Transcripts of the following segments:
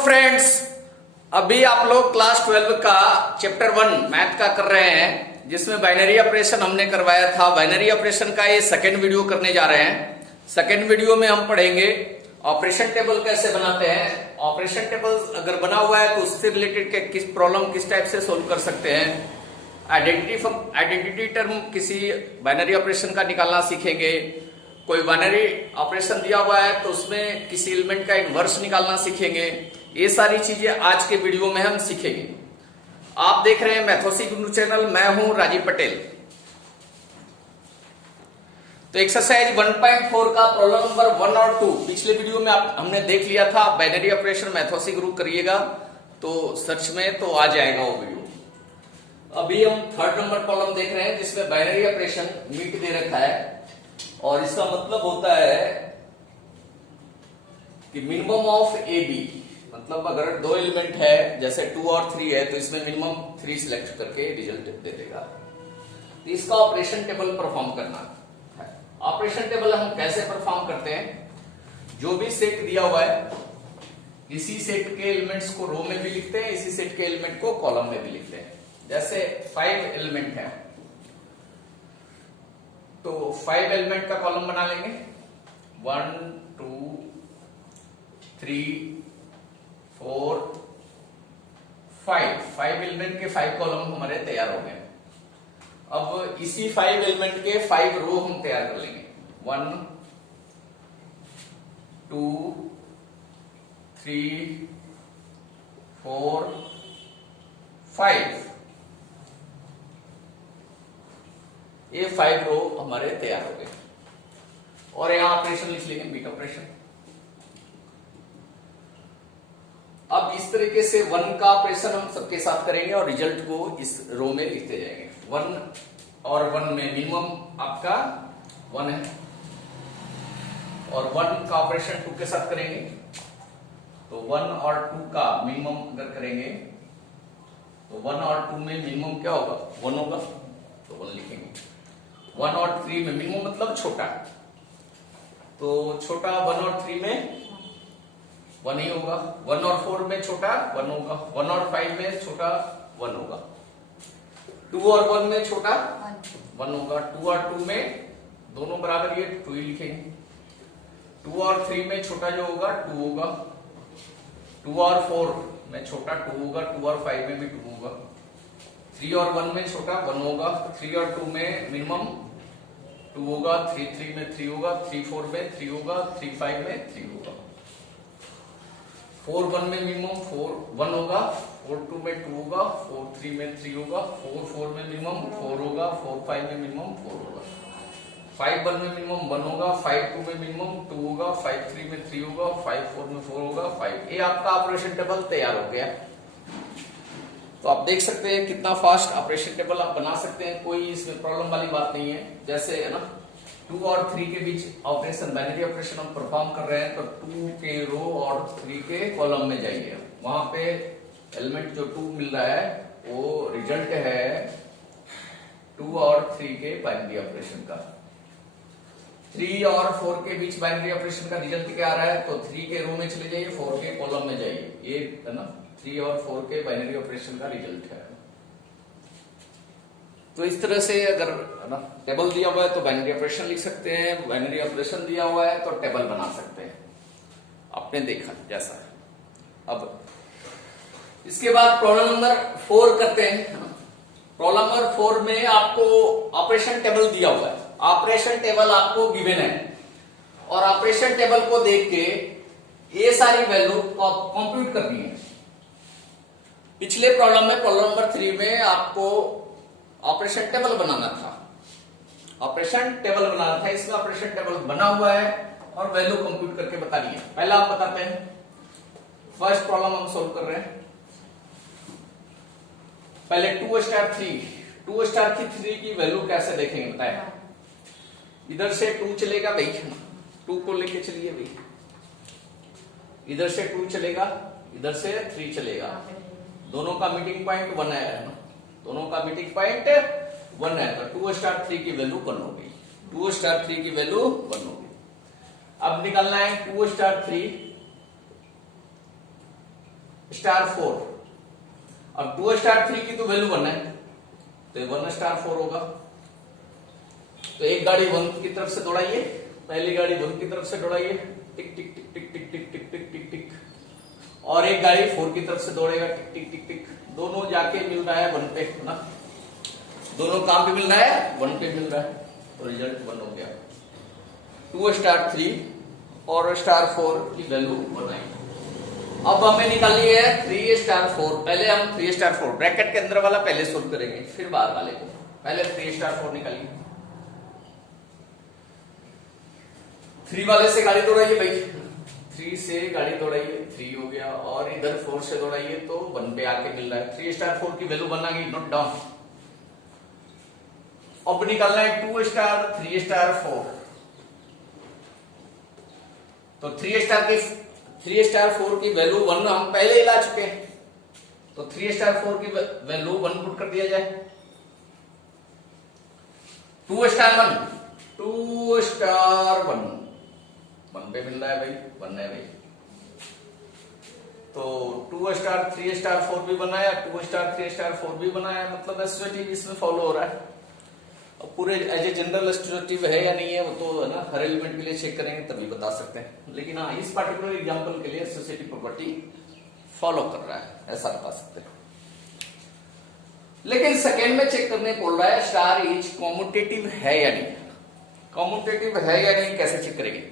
Friends, अभी आप लोग क्लास 12 का चैप्टर 1 मैथ का कर रहे हैं, जिसमें बाइनरी ऑपरेशन हमने करवाया था। बाइनरी ऑपरेशन का ये सेकेंड वीडियो करने जा रहे हैं। सेकेंड वीडियो में हम पढ़ेंगे ऑपरेशन टेबल कैसे बनाते हैं। ऑपरेशन टेबल अगर बना हुआ है तो उससे रिलेटेड किस प्रॉब्लम किस टाइप से सोल्व कर सकते हैं। आइडेंटिटी टर्म किसी बाइनरी ऑपरेशन का निकालना सीखेंगे। कोई बाइनरी ऑपरेशन दिया हुआ है तो उसमें किसी एलिमेंट का इनवर्स निकालना सीखेंगे। ये सारी चीजें आज के वीडियो में हम सीखेंगे। आप देख रहे हैं मैथोसी गुरु चैनल, मैं हूं राजीव पटेल। तो एक्सरसाइज 1.4 का प्रॉब्लम नंबर 1 और 2 पिछले वीडियो में हमने देख लिया था। बाइनरी ऑपरेशन मैथोसी ग्रुप करिएगा तो सर्च में तो आ जाएगा वो वीडियो। अभी हम थर्ड नंबर प्रॉब्लम देख रहे हैं, जिसमें बाइनरी ऑपरेशन मीट दे रखा है और इसका मतलब होता है कि मिनिमम ऑफ ए बी, मतलब अगर दो एलिमेंट है जैसे 2 और 3 है तो इसमें मिनिमम 3 सिलेक्ट करके रिजल्ट दे देगा। तो इसका ऑपरेशन टेबल परफॉर्म करना है। ऑपरेशन टेबल हम कैसे परफॉर्म करते हैं, जो भी सेट दिया हुआ है इसी सेट के एलिमेंट्स को रो में भी लिखते हैं, इसी सेट के एलिमेंट को कॉलम में भी लिखते हैं। जैसे 5 एलिमेंट है तो 5 एलिमेंट का कॉलम बना लेंगे। 1 2 3 4 5 एलिमेंट के 5 कॉलम हमारे तैयार हो गए। अब इसी 5 एलिमेंट के 5 रो हम तैयार कर लेंगे। 1 2 3 4 5, ये 5 रो हमारे तैयार हो गए। और यहां ऑपरेशन लिख लेंगे, बीट ऑपरेशन। अब इस तरीके से 1 का ऑपरेशन हम सबके साथ करेंगे और रिजल्ट को इस रो में लिखते जाएंगे। 1 और 1 में मिनिमम आपका 1 है और 1 का ऑपरेशन 2 के साथ करेंगे तो 1 और 2 का मिनिमम अगर करेंगे तो 1 और 2 में मिनिमम क्या होगा, 1 होगा तो 1 लिखेंगे। 1 और 3 में मिनिमम मतलब छोटा, तो छोटा 1 और 3 में 1 ही होगा। 1 और 4 में छोटा 1 होगा। 1 और 5 में छोटा 1 होगा। 2 और 1 में छोटा 1 होगा। 2 और 2 में दोनों बराबर ये 2 ही लिखेंगे। 2 और 3 में छोटा जो होगा 2 होगा। 2 और 4 में छोटा 2 होगा। 2 और 5 में भी 2 होगा। 3 और 1 में छोटा 1 होगा। 3 और 2 में मिनिमम 2 होगा। 3 में 3 होगा। 3 4 में 3 होगा। 3 5 में 3 होगा। 4 1 में मिनिमम 4 1 होगा। 4 2 में 2 होगा। 4 3 में 3 होगा। 4 4 में मिनिमम 4 होगा। 4 5 में मिनिमम 4 होगा। 5 1 में मिनिमम 1 होगा। 5 2 में मिनिमम 2 होगा। 5 3 में 3 होगा। 5 4 में 4 होगा। 5, ये आपका ऑपरेशन टेबल तैयार हो गया। तो आप देख सकते हैं कितना फास्ट ऑपरेशन टेबल आप बना सकते हैं, कोई इसमें प्रॉब्लम वाली बात नहीं है। जैसे है ना 2 और 3 के बीच ऑपरेशन बाइनरी ऑपरेशन हम परफॉर्म कर रहे हैं तो 2 के रो और 3 के कॉलम में जाइए। वहां पे एलिमेंट जो 2 मिल रहा है वो रिजल्ट है 2 और 3 के बाइनरी ऑपरेशन का। 3 और 4 के बीच बाइनरी ऑपरेशन का रिजल्ट क्या आ रहा है, तो 3 के रो में चले जाइए, 4 के कॉलम में जाइए। ये है ना 3 और 4 के बाइनरी ऑपरेशन का रिजल्ट है। तो इस तरह से अगर ना टेबल दिया हुआ है तो बाइनरी ऑपरेशन लिख सकते हैं, बाइनरी ऑपरेशन दिया हुआ है तो टेबल बना सकते हैं। आपने देखा जैसा है। अब इसके बाद प्रॉब्लम नंबर 4 करते हैं। प्रॉब्लम नंबर 4 में आपको ऑपरेशन टेबल दिया हुआ है। ऑपरेशन टेबल आपको गिवन है और ऑपरेशन टेबल को देख के ये सारी वैल्यू कंप्यूट करनी है। पिछले प्रॉब्लम में, प्रॉब्लम नंबर 3 में आपको ऑपरेशन टेबल बनाना था। ऑपरेशन टेबल बनाना था, इसमें ऑपरेशन टेबल बना हुआ है और वैल्यू कंप्यूट करके बता दी है। पहला आप बताते हैं, फर्स्ट प्रॉब्लम हम सोल्व कर रहे हैं। पहले 2 स्टार 3 की वैल्यू कैसे देखेंगे बताए। इधर से 2 चलेगा भाई, 2 को लेके चलिए भाई। इधर से 2 चलेगा, इधर से 3 चलेगा। दोनों का मीटिंग पॉइंट 1 है ना, दोनों का मीटिंग पॉइंट 1 है तो 2 स्टार 3 की वैल्यू 1 होगी। 2 स्टार 3 की वैल्यू 1 होगी। अब निकालना है 2 स्टार 3 स्टार 4। अब 2 स्टार 3 की तो वैल्यू 1 है, तो 1 स्टार 4 होगा। तो एक गाड़ी 1 की तरफ से दौड़ाइए, पहली गाड़ी 1 की तरफ से दौड़ाइए, टिक टिक टिक टिक टिक टिक टिक टिक टिक टिक, और एक गाड़ी 4 की तरफ से दौड़ेगा, टिक टिक टिक टिक। दोनों जाके मिल रहा है 1 पे ना, दोनों काम पे मिल रहा है 1 पे मिल रहा है, तो रिजल्ट 1 हो गया। 2 स्टार 3 और स्टार 4 की वैल्यू 1 आई। अब हमें निकालनी है 3 स्टार 4। पहले हम 3 स्टार 4 ब्रैकेट के अंदर वाला पहले सोल्व करेंगे, फिर बाहर वाले को। पहले 3 स्टार 4 निकालिए। 3 वाले से गाड़ी दौड़ाइए भाई, 3 से गाड़ी दौड़ाइए, 3 हो गया, और इधर 4 से दौड़ाइए तो 1 पे आके मिल रहा है। 3 स्टार 4 की वैल्यू 1 आ गई, नोट डाउन। अब निकालना है 2 स्टार 3 स्टार 4। तो 3 स्टार 4 की वैल्यू 1 हम पहले ही ला चुके हैं, तो 3 स्टार 4 की वैल्यू 1 पुट कर दिया जाए। 2 स्टार 1 1 पे मिल रहा है भाई, 1 है भाई। तो 2 स्टार 3 स्टार 4 भी बनाया, 2 स्टार 3 स्टार 4 भी बनाया, मतलब एसोसिएटिव इसमें फॉलो हो रहा है। अब पूरे एज ए जनरल एसोसिएटिव है या नहीं है वो तो है ना, हर एलिमेंट के लिए चेक करेंगे तभी बता सकते हैं, लेकिन हाँ इस पार्टिकुलर एग्जांपल के लिए एसोसिएटिव प्रॉपर्टी फॉलो कर रहा है, ऐसा बता सकते हैं। लेकिन सेकेंड में चेक करने बोल रहा है स्टार इज कॉम्यूटेटिव है या नहीं। कॉम्यूटेटिव है या नहीं कैसे चेक करेंगे?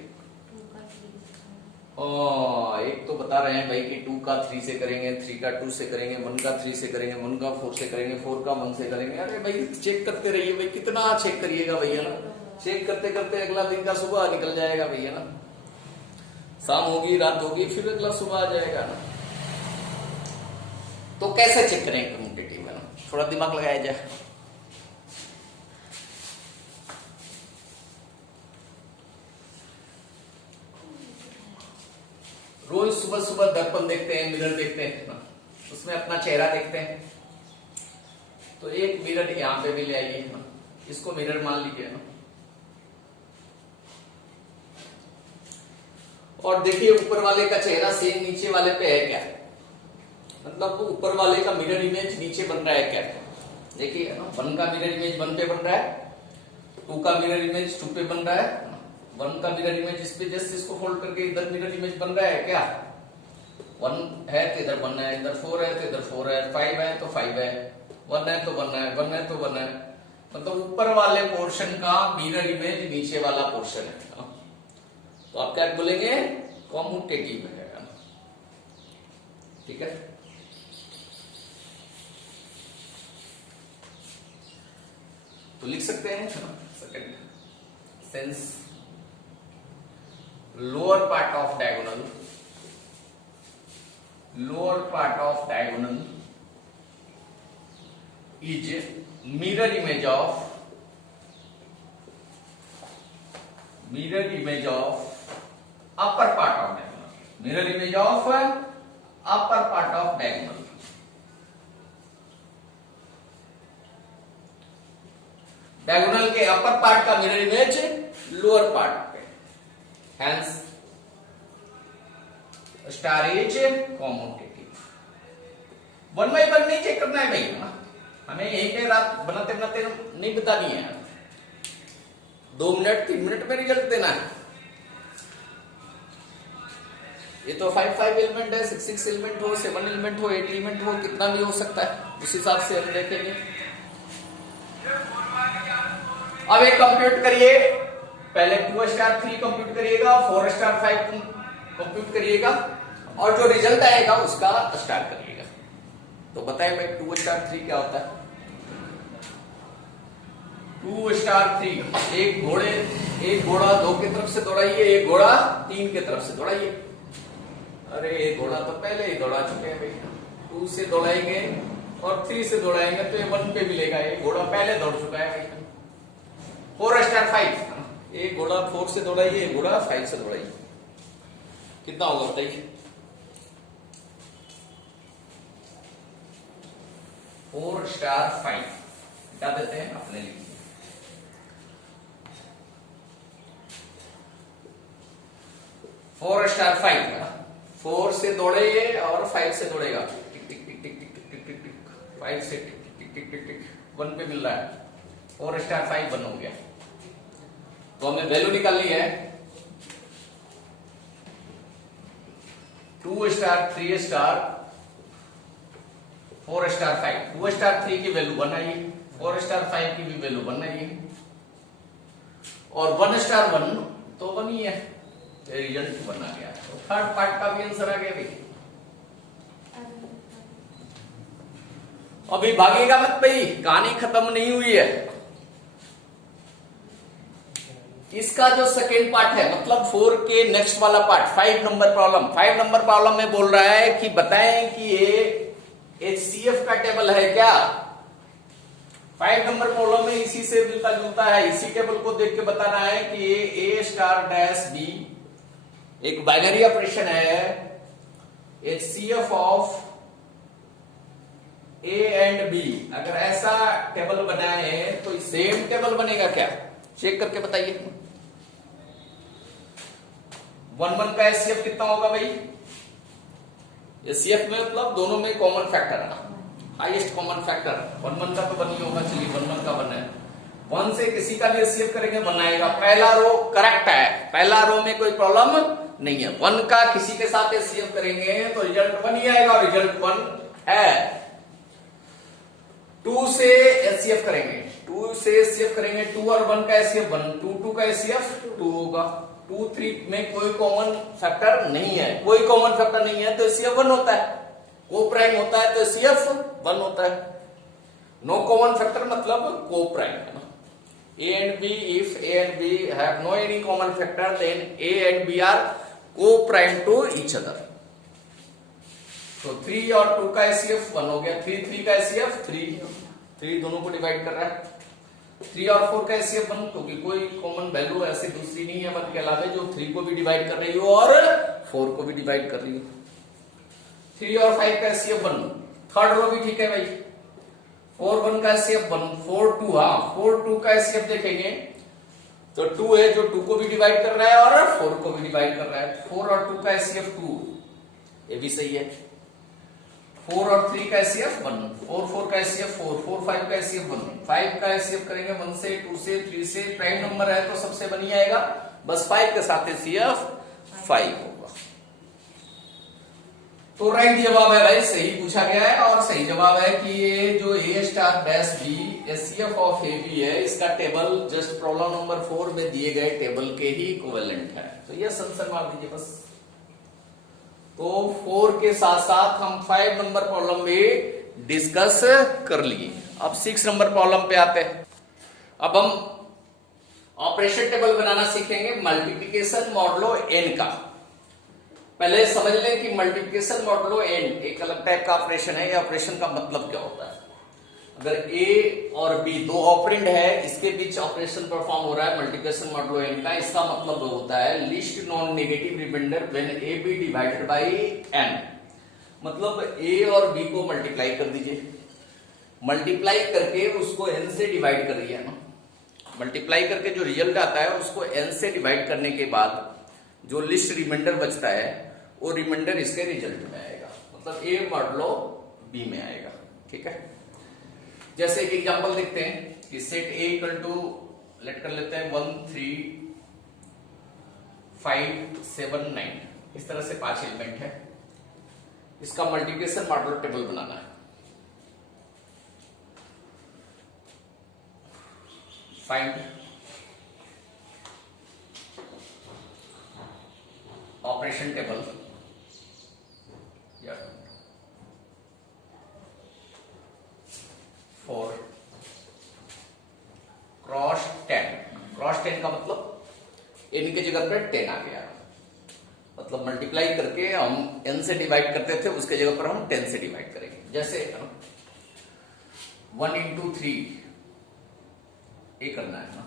एक तो बता रहे हैं भाई कि 2 का 3 से करेंगे, 3 का 2 से करेंगे, 1 का 3 से करेंगे, 1 का 4 से करेंगे, 4 का 1 से करेंगे। अरे भाई चेक करते रहिए भाई, कितना चेक करिएगा भैया ना, चेक करते करते अगला दिन का सुबह निकल जाएगा भैया ना, शाम होगी रात होगी फिर अगला सुबह आ जाएगा ना। तो कैसे चेक करेंगे कम्यूटेटिव है ना, थोड़ा दिमाग लगाया जाए। रोज सुबह सुबह दर्पण देखते हैं, मिरर देखते हैं ना, उसमें अपना चेहरा देखते हैं। तो एक मिरर यहां पे भी ले आइए ना, इसको मिरर मान लीजिए ना, और देखिए ऊपर वाले का चेहरा सेम नीचे वाले पे है क्या, मतलब ऊपर वाले का मिरर इमेज नीचे बन रहा है क्या। देखिए 1 का मिरर इमेज 1 पे बन रहा है, 2 का मिरर इमेज 2 पे बन रहा है, 1 का मिरर इमेज इस पे जस्ट इसको फोल्ड करके इधर मिरर इमेज बन रहा है क्या। 1 है तो इधर 1 है, इधर 4 है तो इधर 4 है, 5 है तो 5 है, 1 है तो 1 है, 1 है तो 1 है, मतलब ऊपर वाले पोर्शन का मिरर इमेज नीचे वाला पोर्शन है। तो आप क्या बोलेंगे? कॉम्यूटेटिव है, ठीक है। तो लिख सकते हैं second sense lower part of diagonal is mirror image of upper part of diagonal, mirror image of upper part of diagonal। Diagonal के अपर पार्ट का मिरर इमेज लोअर पार्ट पे, hence star is commutative. 1 by 1 नहीं check करना है भाई, हमें यही पे रात बनाते बनाते नहीं बतानी है, 2 मिनट 3 मिनट में रिजल्ट देना है। ये तो 5 एलिमेंट है, 6 एलिमेंट हो, 7 एलिमेंट हो, 8 एलिमेंट हो, कितना भी हो सकता है, उस हिसाब से हम देखेंगे। अब एक कंप्यूट करिए, पहले 2 स्टार 3 कंप्यूट करिएगा, 4 स्टार 5 कंप्यूट करिएगा, और जो रिजल्ट आएगा उसका स्टार्ट करिएगा। तो बताइए भाई 2 स्टार 3 क्या होता है? 2 स्टार 3 एक घोड़ा 2 की तरफ से दौड़ाइए, एक घोड़ा 3 की तरफ से दौड़ाइए। अरे एक घोड़ा तो पहले ही दौड़ा चुके हैं भाई, 2 से दौड़ाएंगे और 3 से दौड़ाएंगे तो ये 1 पे मिलेगा, एक घोड़ा पहले दौड़ चुका है भाई। 4 स्टार 5 एक घोड़ा 4 से दौड़ाइए, एक घोड़ा 5 से दौड़ाइए, कितना होगा बताइए? 4 स्टार 5 क्या देते हैं अपने लिए, 4 स्टार 5 4 से दौड़े ये और 5 से दौड़ेगा, टिक टिक टिक टिक टिक टिक टिक टिक, 5 से टिक टिक टिक टिक टिक 1 पे मिल रहा है, 4 स्टार 5 1 हो गया। तो हमें वैल्यू निकालनी है 2 स्टार 3 स्टार 4 स्टार 5। 2 स्टार 3 की वैल्यू 1 आई, 4 स्टार 5 की भी वैल्यू 1 आई, और 1 स्टार 1 तो 1 ही है, रिजल्ट 1 आ गया। तो थर्ड पार्ट का भी आंसर आ गया भाई। अभी भागेगा मत भाई, कहानी खत्म नहीं हुई है। इसका जो सेकेंड पार्ट है, मतलब 4 के नेक्स्ट वाला part, 5 number problem. 5 number problem में बोल रहा है कि बताएं कि ये HCF का टेबल है क्या। 5 नंबर प्रॉब्लम में इसी से मिलता जुलता है, इसी टेबल को देख के बताना है कि ये A स्टार डैश B एक बाइनरी ऑपरेशन है, HCF of A and B। अगर ऐसा टेबल बनाए तो सेम टेबल बनेगा क्या, चेक करके बताइए। 1 का HCF कितना होगा भाई, HCF में मतलब दोनों में कॉमन फैक्टर है ना, हाईएस्ट कॉमन फैक्टर 1 का तो 1 ही होगा। चलिए 1 का 1 है, 1 से किसी का भी HCF करेंगे 1 आएगा। पहला रो करेक्ट है, पहला रो में कोई प्रॉब्लम नहीं है। 1 का किसी के साथ HCF करेंगे तो रिजल्ट 1 ही आएगा, रिजल्ट 1 है। 2 से HCF करेंगे, 2 से HCF करेंगे, 2 और 1 का HCF 1, 2 का HCF 2 होगा। 2 3 में कोई कॉमन फैक्टर नहीं है, कोई कॉमन फैक्टर नहीं है तो HCF 1 होता है। को प्राइम होता है तो HCF 1 होता है। नो कॉमन फैक्टर मतलब को प्राइम है ना। A and B, if A and B have no any common factor, then A and B are co-prime to each other. तो 3 और 2 का HCF 1 हो गया, 3 का HCF 3 दोनों को डिवाइड कर रहा है। 3 और 4 का HCF 1, क्योंकि कोई कॉमन वैल्यू ऐसी दूसरी नहीं है 1 के अलावा जो 3 को भी डिवाइड कर रही हो और 4 को भी डिवाइड कर रही हो। 3 और 5 का HCF 1, थर्ड रो भी ठीक है भाई। 4 1 का HCF 1, 4 2, हाँ 4 2 का HCF देखेंगे तो 2 है जो 2 को भी डिवाइड कर रहा है और 4 को भी डिवाइड कर रहा है। 4 और 2 का HCF 2, ये भी सही है। 4 और 3 का HCF 1, 4 का HCF 4 5 का HCF 1, 5 का HCF करेंगे 1 से 2 से 3 से, प्राइम नंबर है तो सबसे 1 ही आएगा, बस 5 के साथ HCF 5 होगा। तो राइट जवाब है भाई, सही पूछा गया है और सही जवाब है कि ये जो A star dash B HCF of AB है, इसका टेबल जस्ट प्रॉब्लम नंबर 4 में दिए गए टेबल के ही इक्विवेलेंट है। तो ये आंसर मार दीजिए बस। तो 4 के साथ साथ हम 5 नंबर प्रॉब्लम भी डिस्कस कर लिए। अब 6 नंबर प्रॉब्लम पे आते हैं। अब हम ऑपरेशन टेबल बनाना सीखेंगे मल्टीप्लिकेशन मॉडुलो n का। पहले समझ लें कि मल्टीप्लिकेशन मॉडुलो n एक अलग टाइप का ऑपरेशन है। ये ऑपरेशन का मतलब क्या होता है। अगर A और B दो ऑपरेंड है, इसके बीच ऑपरेशन परफॉर्म हो रहा है मल्टीप्लिकेशन मॉडुलो n का, इसका मतलब होता है least non negative remainder when A B divided by n। मतलब A और B को मल्टीप्लाई कर दीजिए, मल्टीप्लाई करके उसको n से डिवाइड कर दिया ना। मल्टीप्लाई करके जो रिजल्ट आता है उसको n से डिवाइड करने के बाद जो लिस्ट रिमाइंडर बचता है वो रिमाइंडर इसके रिजल्ट में आएगा, मतलब A मॉडुलो B में आएगा। ठीक है, जैसे एक एग्जांपल देखते हैं कि set A equal to let कर लेते हैं 1 3 5 7 9, इस तरह से 5 एलिमेंट है। इसका मल्टीप्लिकेशन मॉडुलो टेबल बनाना है। Find operation table for cross 10। Cross 10 का मतलब n की जगह पर 10 आ गया, मतलब मल्टीप्लाई करके हम n से डिवाइड करते थे उसके जगह पर हम 10 से डिवाइड करेंगे। जैसे 1 into 3 ये करना है ना,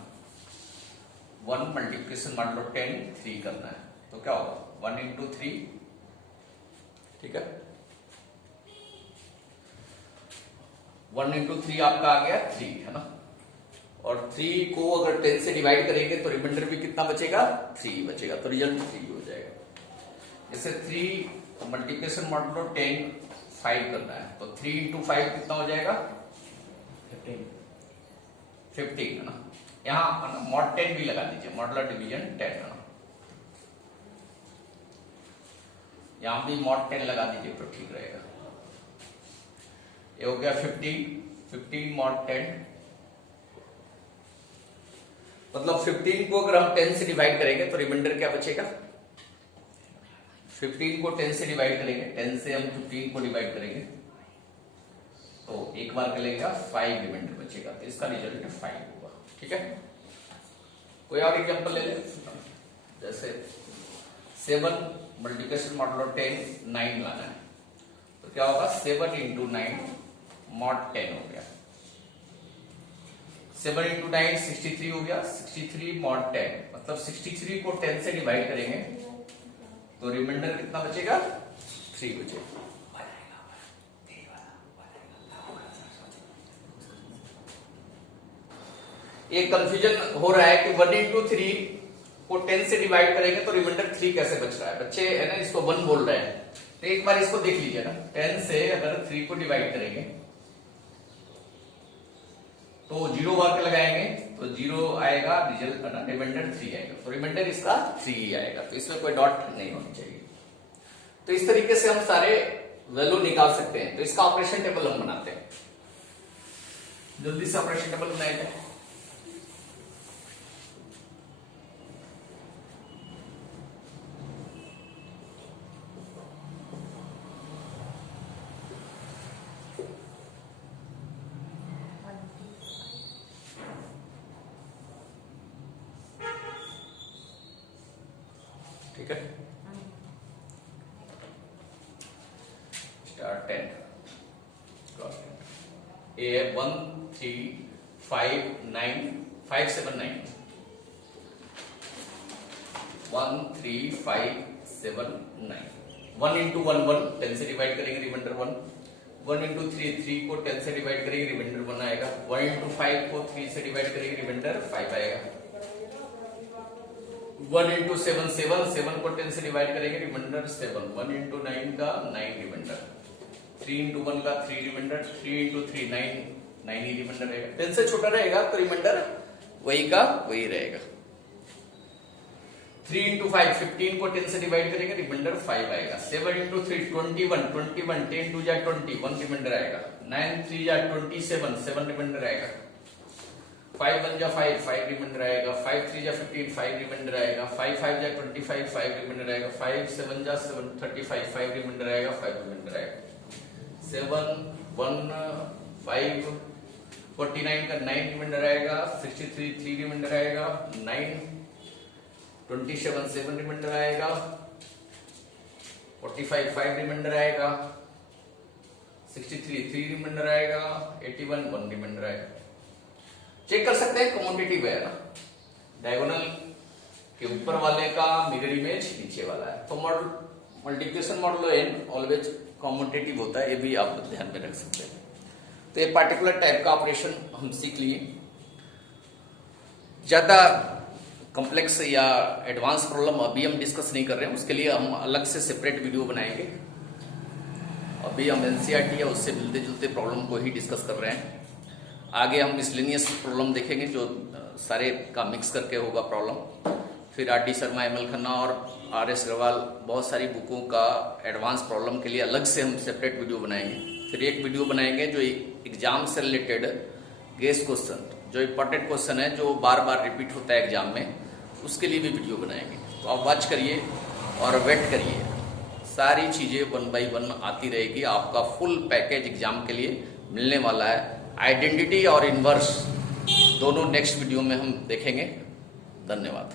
1 मल्टीप्लिकेशन मॉडुलो 10 3 करना है, तो क्या होगा 1 into 3। ठीक है, 1 into 3 आपका आ गया 3 है ना, और 3 को अगर 10 से डिवाइड करेंगे तो रिमाइंडर भी कितना बचेगा 3 बचेगा, तो रिजल्ट 3 हो जाएगा। जैसे 3 तो मल्टीप्लिकेशन मॉडुलो 10 5 करना है, तो 3 इंटू 5 कितना हो जाएगा 15 है ना। यहाँ मॉड 10 भी लगा दीजिए, मॉडुलर डिवीजन 10 है ना, यहां भी मॉड 10 लगा दीजिए तो ठीक रहेगा। ये हो गया 15 मॉड 10, मतलब 15 को अगर हम 10 से डिवाइड करेंगे तो रिमाइंडर क्या बचेगा, 15 को 10 से डिवाइड करेंगे, 10 से हम 15 को डिवाइड करेंगे तो एक बार करेगा 5 रिमाइंडर बचेगा, तो इसका रिजल्ट 5 होगा। ठीक है, कोई और एग्जांपल ले ले, जैसे 7 मल्टीप्लिकेशन मॉडुलो 10 9 लाना है, तो क्या होगा 7 इंटू 9 मॉड 10 हो गया, 7 इंटू 9 63 हो गया, 63 मॉड 10, मतलब 63 को 10 से डिवाइड करेंगे तो रिमाइंडर कितना बचेगा 3 बचेगा। एक कंफ्यूजन हो रहा है कि 1 इंटू 3 को 10 से डिवाइड करेंगे तो रिमाइंडर 3 कैसे बच रहा है, बच्चे है ना इसको 1 बोल रहे हैं, तो एक बार इसको देख लीजिए ना, 10 से अगर 3 को डिवाइड करेंगे तो 0 बार के लगाएंगे तो 0 आएगा, रिजल्ट रिमाइंडर 3 आएगा, तो रिमाइंडर इसका 3 ही आएगा, तो इसमें कोई डॉट नहीं होनी चाहिए। तो इस तरीके से हम सारे वैल्यू निकाल सकते हैं। तो इसका ऑपरेशन टेबल हम बनाते हैं, जल्दी से ऑपरेशन टेबल बनाए जाए। ठीक है, स्टार 10 ए 1 3 5 9 5 7 9 1 3 5 7 9 1 इंटू 1 1 10 से डिवाइड करेंगे रिमाइंडर 1, 1 इंटू 3 3 को 10 से डिवाइड करेंगे रिमाइंडर 1 आएगा, 1 इंटू 5 को 3 से डिवाइड करेंगे रिमाइंडर 5 आएगा, 1 इंटू 7 7 को 10 से डिवाइड करेंगे रिमाइंडर 7, 1 इंटू 9 का 9 रिमाइंडर, 3 इंटू 1 का 3 रिमाइंडर, 3 इंटू 3 9 ही रिमाइंडर रहेगा, 10 से छोटा रहेगा तो रिमाइंडर वही का वही रहेगा। 3 इंटू 5 15 को 10 से डिवाइड करेंगे रिमाइंडर 5 आएगा, 7 इंटू 3 21 10 टू जा 20 1 रिमाइंडर आएगा, 9 3 जा 27 7 रिमाइंडर आएगा, 5 1 जा 5 रिमाइंडर आएगा, 5 3 जा 15 5 रिमाइंडर आएगा, 5 5 जा 25 5 रिमाइंडर आएगा, 5 7 जा 7 35 5 रिमाइंडर आएगा, 5 रिमाइंडर आएगा, 7 1 5 49 का 9 रिमाइंडर आएगा, 63 3 रिमाइंडर आएगा, 9 27 7 रिमाइंडर आएगा, 45 5 रिमाइंडर आएगा, 63 3 रिमाइंडर आएगा, 81 1 रिमाइंडर आएगा। चेक कर सकते हैं कम्यूटेटिव है ना, डायगोनल के ऊपर वाले का मिरर इमेज नीचे वाला है, तो multiplication modulo n always commutative होता है, ये भी आप ध्यान में रख सकते हैं। तो ये पार्टिकुलर टाइप का ऑपरेशन हम सीख लिए, ज्यादा कॉम्प्लेक्स या एडवांस प्रॉब्लम अभी हम डिस्कस नहीं कर रहे हैं, उसके लिए हम अलग से सेपरेट वीडियो बनाएंगे। अभी हम एनसीईआरटी या उससे मिलते जुलते प्रॉब्लम को ही डिस्कस कर रहे हैं, आगे हम मिसलेनियस प्रॉब्लम देखेंगे जो सारे का मिक्स करके होगा प्रॉब्लम। फिर आर.डी. शर्मा, एम.एल. खन्ना और आर.एस. अग्रवाल बहुत सारी बुकों का एडवांस प्रॉब्लम के लिए अलग से हम सेपरेट वीडियो बनाएंगे। फिर एक वीडियो बनाएंगे जो एग्जाम से रिलेटेड गेस क्वेश्चन, जो इंपॉर्टेंट क्वेश्चन है जो बार बार रिपीट होता है एग्जाम में, उसके लिए भी वीडियो बनाएंगे। तो आप वॉच करिए और वेट करिए, सारी चीजें 1 बाय 1 आती रहेगी, आपका फुल पैकेज एग्जाम के लिए मिलने वाला है। आइडेंटिटी और इनवर्स दोनों नेक्स्ट वीडियो में हम देखेंगे। धन्यवाद।